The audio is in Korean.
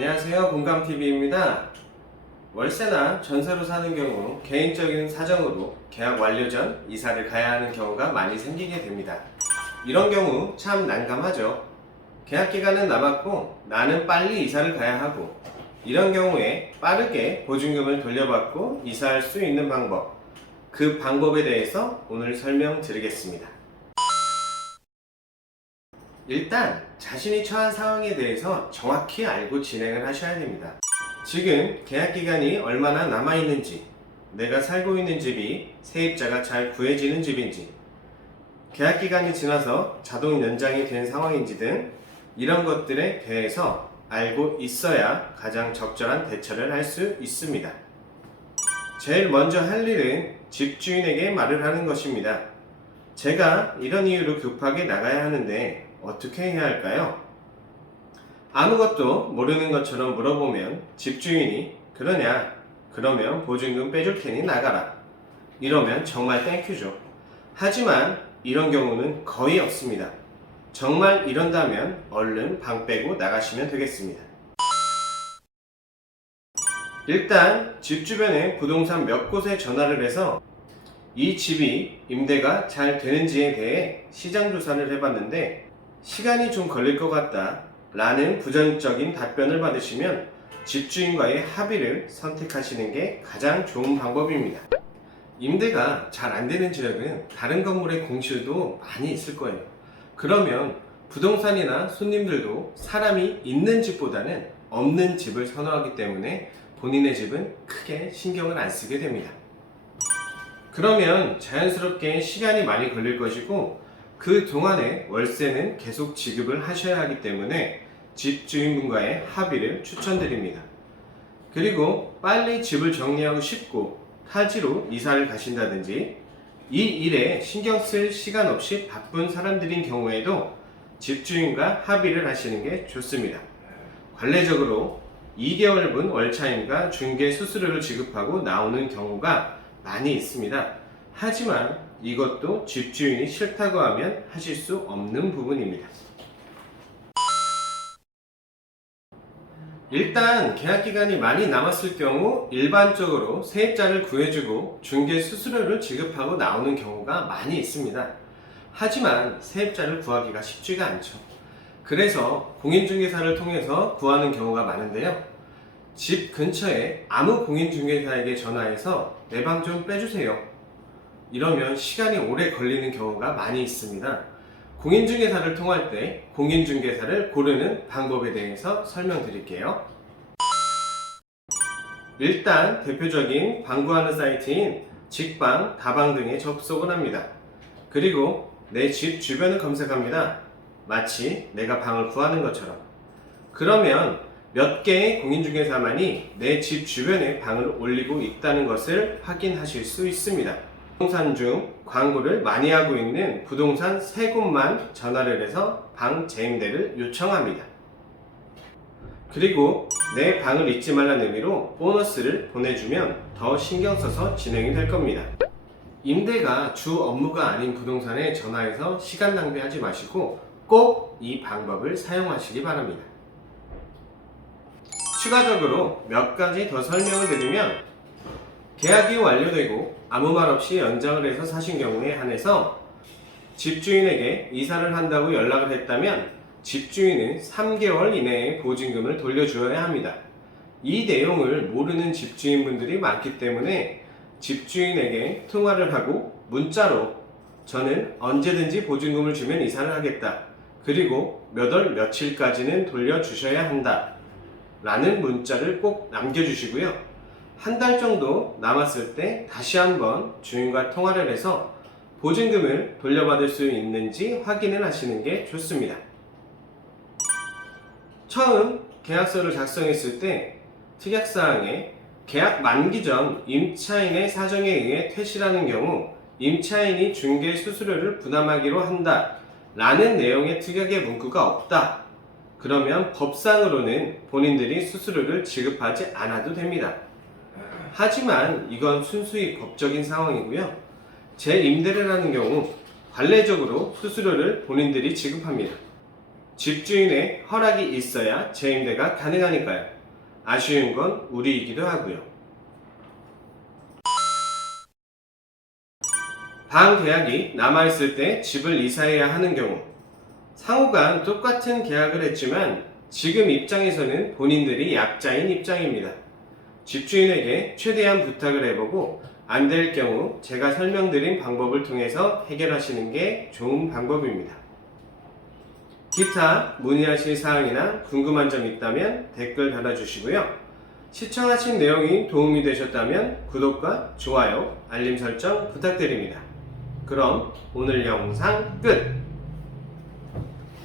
안녕하세요. 공감TV입니다. 월세나 전세로 사는 경우 개인적인 사정으로 계약 완료 전 이사를 가야 하는 경우가 많이 생기게 됩니다. 이런 경우 참 난감하죠. 계약 기간은 남았고 나는 빨리 이사를 가야 하고, 이런 경우에 빠르게 보증금을 돌려받고 이사할 수 있는 방법, 그 방법에 대해서 오늘 설명드리겠습니다. 일단 자신이 처한 상황에 대해서 정확히 알고 진행을 하셔야 됩니다. 지금 계약기간이 얼마나 남아있는지, 내가 살고 있는 집이 세입자가 잘 구해지는 집인지, 계약기간이 지나서 자동 연장이 된 상황인지 등 이런 것들에 대해서 알고 있어야 가장 적절한 대처를 할 수 있습니다. 제일 먼저 할 일은 집주인에게 말을 하는 것입니다. 제가 이런 이유로 급하게 나가야 하는데 어떻게 해야 할까요? 아무것도 모르는 것처럼 물어보면 집주인이 그러냐? 그러면 보증금 빼줄 테니 나가라. 이러면 정말 땡큐죠. 하지만 이런 경우는 거의 없습니다. 정말 이런다면 얼른 방 빼고 나가시면 되겠습니다. 일단 집 주변에 부동산 몇 곳에 전화를 해서 이 집이 임대가 잘 되는지에 대해 시장 조사를 해봤는데 시간이 좀 걸릴 것 같다 라는 부정적인 답변을 받으시면 집주인과의 합의를 선택하시는 게 가장 좋은 방법입니다. 임대가 잘 안 되는 지역은 다른 건물의 공실도 많이 있을 거예요. 그러면 부동산이나 손님들도 사람이 있는 집보다는 없는 집을 선호하기 때문에 본인의 집은 크게 신경을 안 쓰게 됩니다. 그러면 자연스럽게 시간이 많이 걸릴 것이고, 그 동안에 월세는 계속 지급을 하셔야 하기 때문에 집주인분과의 합의를 추천드립니다. 그리고 빨리 집을 정리하고 싶고 타지로 이사를 가신다든지 이 일에 신경 쓸 시간 없이 바쁜 사람들인 경우에도 집주인과 합의를 하시는 게 좋습니다. 관례적으로 2개월분 월차임과 중개 수수료를 지급하고 나오는 경우가 많이 있습니다. 하지만 이것도 집주인이 싫다고 하면 하실 수 없는 부분입니다. 일단 계약기간이 많이 남았을 경우 일반적으로 세입자를 구해주고 중개 수수료를 지급하고 나오는 경우가 많이 있습니다. 하지만 세입자를 구하기가 쉽지가 않죠. 그래서 공인중개사를 통해서 구하는 경우가 많은데요. 집 근처에 아무 공인중개사에게 전화해서 내 방 좀 빼주세요. 이러면 시간이 오래 걸리는 경우가 많이 있습니다. 공인중개사를 통할 때 공인중개사를 고르는 방법에 대해서 설명드릴게요. 일단 대표적인 방구하는 사이트인 직방, 다방 등에 접속을 합니다. 그리고 내 집 주변을 검색합니다. 마치 내가 방을 구하는 것처럼. 그러면 몇 개의 공인중개사만이 내 집 주변에 방을 올리고 있다는 것을 확인하실 수 있습니다. 부동산 중 광고를 많이 하고 있는 부동산 3곳만 전화를 해서 방 재임대를 요청합니다. 그리고 내 방을 잊지 말라는 의미로 보너스를 보내주면 더 신경 써서 진행이 될 겁니다. 임대가 주 업무가 아닌 부동산에 전화해서 시간 낭비하지 마시고 꼭 이 방법을 사용하시기 바랍니다. 추가적으로 몇 가지 더 설명을 드리면, 계약이 완료되고 아무 말 없이 연장을 해서 사신 경우에 한해서 집주인에게 이사를 한다고 연락을 했다면 집주인은 3개월 이내에 보증금을 돌려주어야 합니다. 이 내용을 모르는 집주인분들이 많기 때문에 집주인에게 통화를 하고 문자로 저는 언제든지 보증금을 주면 이사를 하겠다. 그리고 몇 월 며칠까지는 돌려주셔야 한다. 라는 문자를 꼭 남겨주시고요. 한 달 정도 남았을 때 다시 한번 주인과 통화를 해서 보증금을 돌려받을 수 있는지 확인을 하시는 게 좋습니다. 처음 계약서를 작성했을 때 특약사항에 계약 만기 전 임차인의 사정에 의해 퇴실하는 경우 임차인이 중개 수수료를 부담하기로 한다 라는 내용의 특약의 문구가 없다. 그러면 법상으로는 본인들이 수수료를 지급하지 않아도 됩니다. 하지만 이건 순수히 법적인 상황이고요. 재임대를 하는 경우 관례적으로 수수료를 본인들이 지급합니다. 집주인의 허락이 있어야 재임대가 가능하니까요. 아쉬운 건 우리이기도 하고요. 방 계약이 남아있을 때 집을 이사해야 하는 경우, 상호간 똑같은 계약을 했지만 지금 입장에서는 본인들이 약자인 입장입니다. 집주인에게 최대한 부탁을 해보고 안 될 경우 제가 설명드린 방법을 통해서 해결하시는 게 좋은 방법입니다. 기타 문의하실 사항이나 궁금한 점 있다면 댓글 달아주시고요. 시청하신 내용이 도움이 되셨다면 구독과 좋아요, 알림 설정 부탁드립니다. 그럼 오늘 영상 끝!